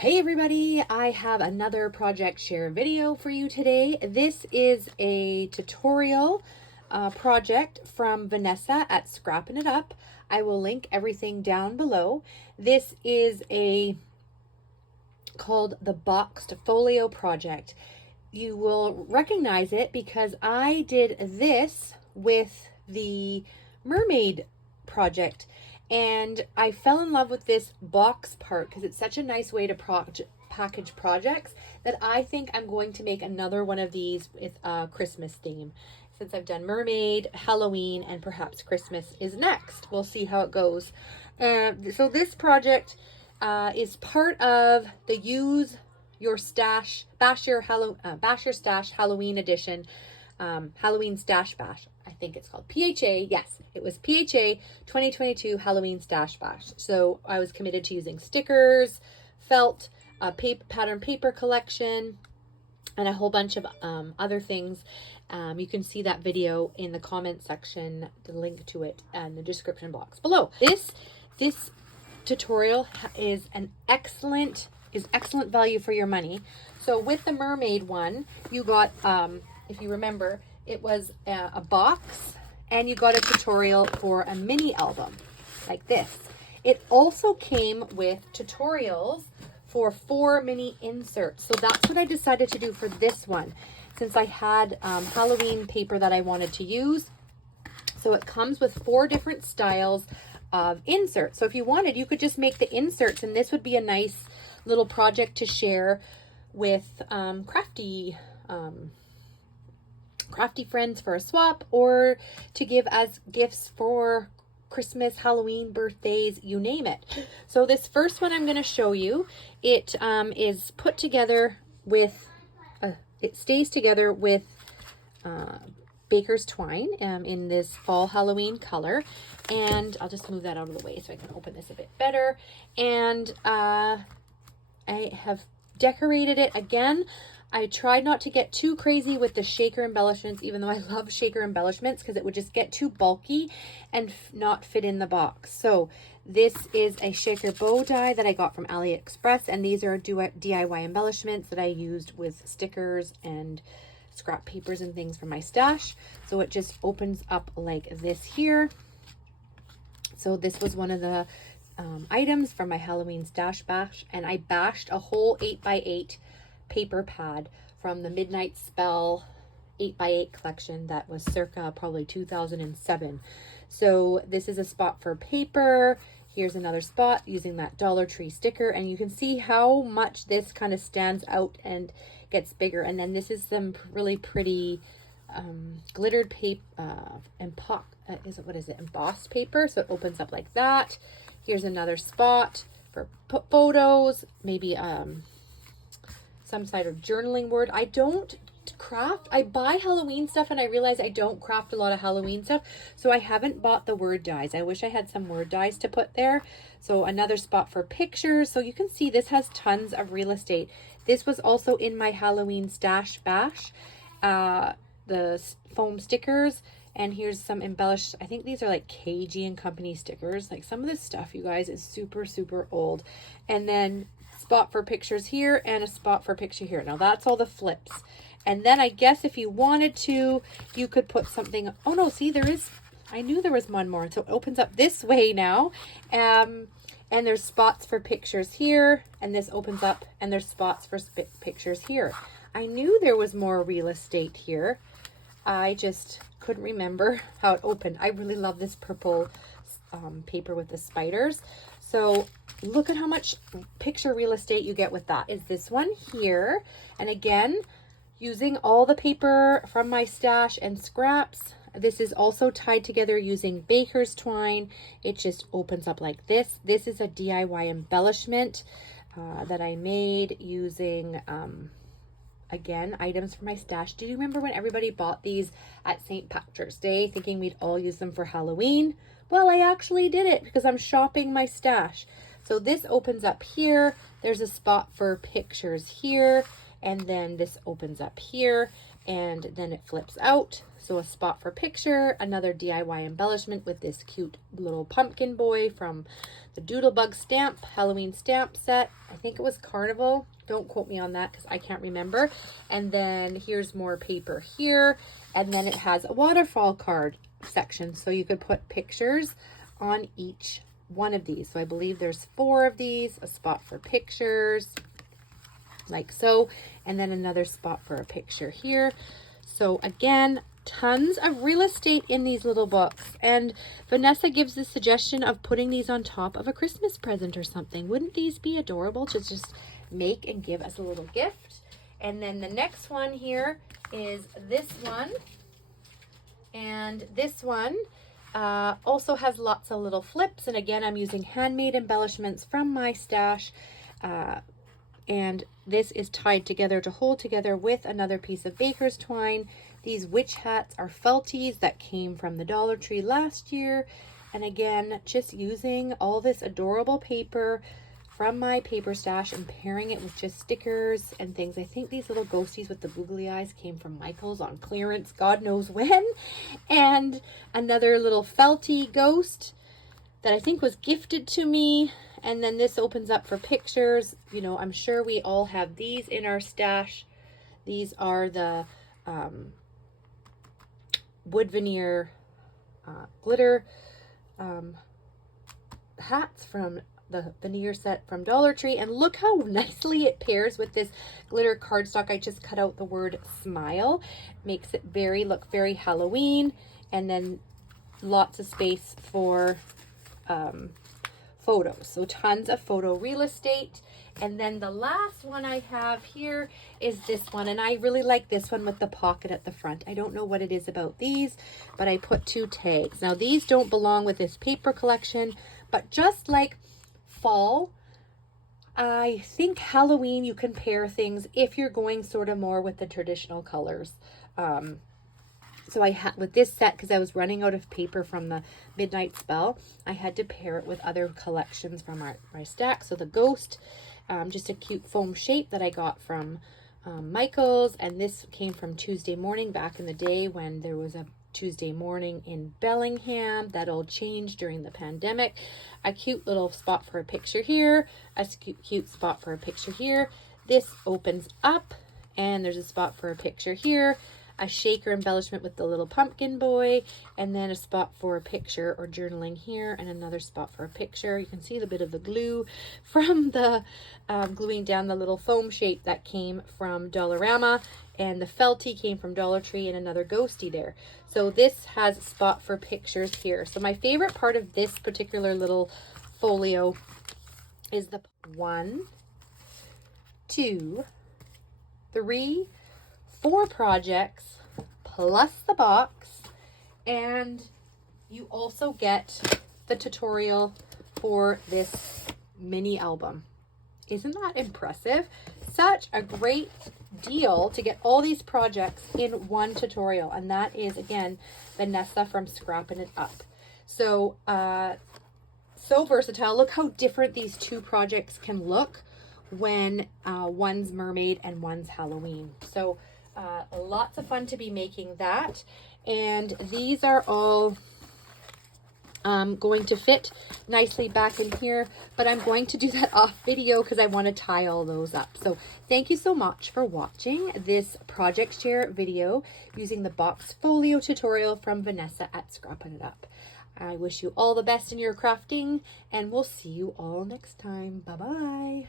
Hey everybody, I have another project share video for you today. This is a tutorial project from Vanessa at Scrapping It Up. I will link everything down below. This is called the Boxed Folio project. You will recognize it because I did this with the mermaid project. And I fell in love with this box part because it's such a nice way to package projects that I think I'm going to make another one of these with a Christmas theme. Since I've done mermaid, Halloween, and perhaps Christmas is next. We'll see how it goes. So this project is part of the Use Your Stash, Bash Your Stash Halloween edition, Halloween Stash Bash. I think it's called PHA. Yes, it was PHA 2022 Halloween Stash Bash. So I was committed to using stickers, felt, pattern paper collection, and a whole bunch of other things. You can see that video in the comment section, the link to it in the description box below. This tutorial is excellent value for your money. So with the mermaid one, you got, if you remember, it was a box and you got a tutorial for a mini album like this. It also came with tutorials for 4 mini inserts. So that's what I decided to do for this one, since I had Halloween paper that I wanted to use. So it comes with 4 different styles of inserts. So if you wanted, you could just make the inserts, and this would be a nice little project to share with crafty friends for a swap, or to give as gifts for Christmas, Halloween, birthdays, you name it. So this first one I'm going to show you, it is put together with, it stays together with baker's twine in this fall Halloween color. And I'll just move that out of the way so I can open this a bit better. And I have decorated it again. I tried not to get too crazy with the shaker embellishments, even though I love shaker embellishments, because it would just get too bulky and not fit in the box. So this is a shaker bow die that I got from AliExpress, and these are DIY embellishments that I used with stickers and scrap papers and things from my stash. So it just opens up like this here. So this was one of the items from my Halloween stash bash, and I bashed a whole 8x8 paper pad from the Midnight Spell 8x8 collection that was circa probably 2007. So this is a spot for paper. Here's another spot using that Dollar Tree sticker, and you can see how much this kind of stands out and gets bigger. And then this is some really pretty glittered paper embossed paper, so it opens up like that. Here's another spot for photos, maybe some sort of journaling word. I don't craft. I buy Halloween stuff, and I realize I don't craft a lot of Halloween stuff, so I haven't bought the word dies. I wish I had some word dies to put there. So another spot for pictures. So you can see this has tons of real estate. This was also in my Halloween stash bash, the foam stickers. And here's some embellished, I think these are like KG and Company stickers. Like, some of this stuff, you guys, is super, super old. And then spot for pictures here and a spot for picture here. Now that's all the flips. And then I guess if you wanted to, you could put something. Oh no, see, there is, I knew there was one more. So it opens up this way now. And there's spots for pictures here, and this opens up, and there's spots for pictures here. I knew there was more real estate here. I just couldn't remember how it opened. I really love this purple paper with the spiders. So look at how much picture real estate you get with that. Is this one here. And again, using all the paper from my stash and scraps. This is also tied together using baker's twine. It just opens up like this. This is a DIY embellishment that I made using, again, items from my stash. Do you remember when everybody bought these at St. Patrick's Day thinking we'd all use them for Halloween? Well, I actually did it because I'm shopping my stash. So this opens up here. There's a spot for pictures here. And then this opens up here. And then it flips out. So a spot for picture, another DIY embellishment with this cute little pumpkin boy from the Doodlebug stamp, Halloween stamp set. I think it was Carnival. Don't quote me on that because I can't remember. And then here's more paper here. And then it has a waterfall card section. So you could put pictures on each one of these. So I believe there's 4 of these, a spot for pictures like so, and then another spot for a picture here. So again, tons of real estate in these little books. And Vanessa gives the suggestion of putting these on top of a Christmas present or something. Wouldn't these be adorable to just make and give as a little gift? And then the next one here is this one. And this one also has lots of little flips. And again, I'm using handmade embellishments from my stash. And this is tied together to hold together with another piece of baker's twine. These witch hats are felties that came from the Dollar Tree last year. And again, just using all this adorable paper from my paper stash and pairing it with just stickers and things. I think these little ghosties with the googly eyes came from Michael's on clearance, God knows when. And another little felty ghost that I think was gifted to me. And then this opens up for pictures. You know, I'm sure we all have these in our stash. These are the wood veneer glitter hats from the veneer set from Dollar Tree. And look how nicely it pairs with this glitter cardstock. I just cut out the word smile. Makes it look very Halloween. And then lots of space for photos. So tons of photo real estate. And then the last one I have here is this one. And I really like this one with the pocket at the front. I don't know what it is about these, but I put 2 tags. Now these don't belong with this paper collection, but just like fall, I think Halloween you can pair things if you're going sort of more with the traditional colors. So I had with this set, because I was running out of paper from the Midnight Spell, I had to pair it with other collections from my stack. So the ghost, just a cute foam shape that I got from Michael's, and this came from Tuesday Morning back in the day when there was a Tuesday Morning in Bellingham. That all changed during the pandemic. A cute little spot for a picture here, a cute spot for a picture here. This opens up and there's a spot for a picture here, a shaker embellishment with the little pumpkin boy, and then a spot for a picture or journaling here, and another spot for a picture. You can see the bit of the glue from the gluing down the little foam shape that came from Dollarama, and the felty came from Dollar Tree, and another ghosty there. So this has a spot for pictures here. So my favorite part of this particular little folio is the 1, 2, 3, 4 projects plus the box, and you also get the tutorial for this mini album. Isn't that impressive? Such a great deal to get all these projects in one tutorial, and that is again Vanessa from Scrapping It Up. So so versatile. Look how different these 2 projects can look when one's mermaid and one's Halloween. So lots of fun to be making that. And these are all going to fit nicely back in here, but I'm going to do that off video because I want to tie all those up. So thank you so much for watching this project share video using the box folio tutorial from Vanessa at Scrapping It Up. I wish you all the best in your crafting, and we'll see you all next time. Bye-bye.